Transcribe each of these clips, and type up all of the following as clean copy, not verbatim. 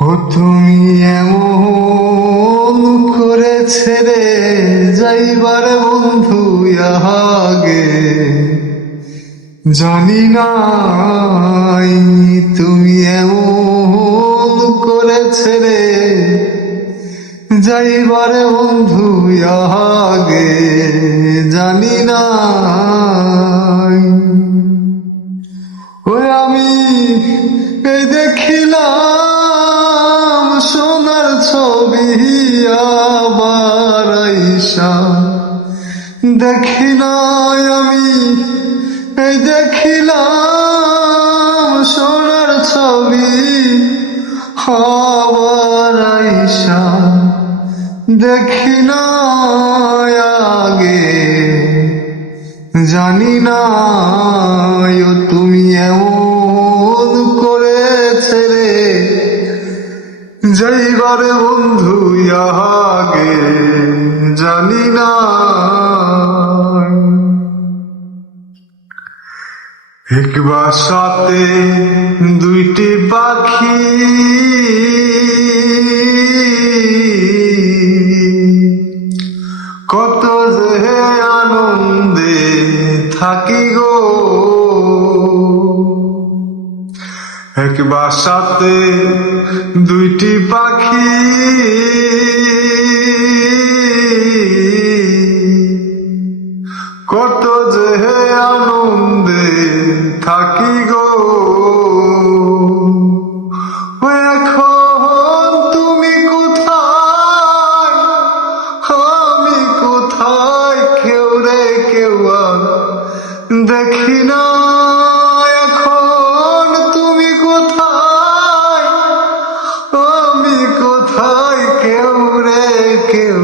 ও তুমি এমন করে ছেড়ে যাইবার বন্ধু আগে জানি নাই, তুমি এমন করে ছেড়ে যাইবার বন্ধু আগে জানি নাই। ওই আমি এই দেখিলাম সোনার ছবি আবার আইসা দেখি নাই, আমি এই দেখিলাম সোনার ছবি আবার আইসা দেখি নাই আগে জানি না। ও তুমি এমন করে ছেড়ে যাইবার বন্ধু আগে জানি না। এক বাসাতে দুইটি পাখি কত যে আনন্দে থাকি গো, এক বাসাতে দুইটি পাখি কত যে আনন্দে থাকি গো। এখন তুমি কোথায়, আমি কোথায়, কেউ রে কেউ দেখি না। এখন তুমি কোথায়, আমি কোথায়, কেউ রে কেউ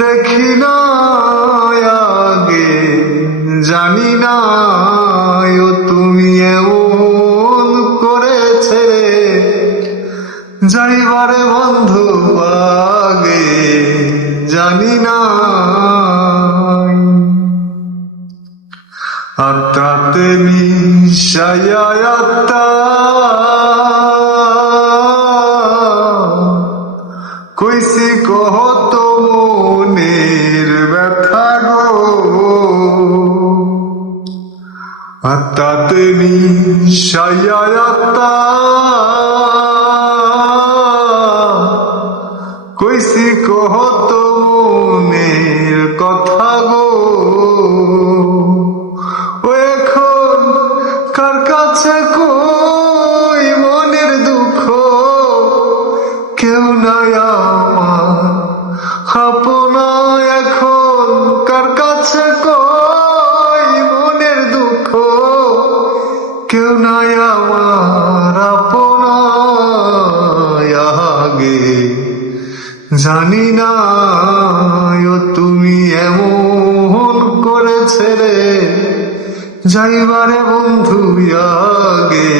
দেখি না আগে জানি না। ও তুমি এমন করে ছেড়ে যাইবারে বন্ধু আগে জানি না। আত্মাতে মিশাইয়া আত্মা কইছি কত মনের ব্যথা গো, আত্মাতে মিশাইয়া আত্মা কইছি কত মনের কথা গো। এখন কার কাছে কই মনের দুঃখ, কেউ নাই আমার আপনা। এখন কার কাছে কই মনের দুঃখ, কেউ নাই আমার আপনা আগে জানি না। ও তুমি এমন করে ছেড়ে যাইবারে বন্ধু আগে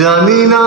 জানি না।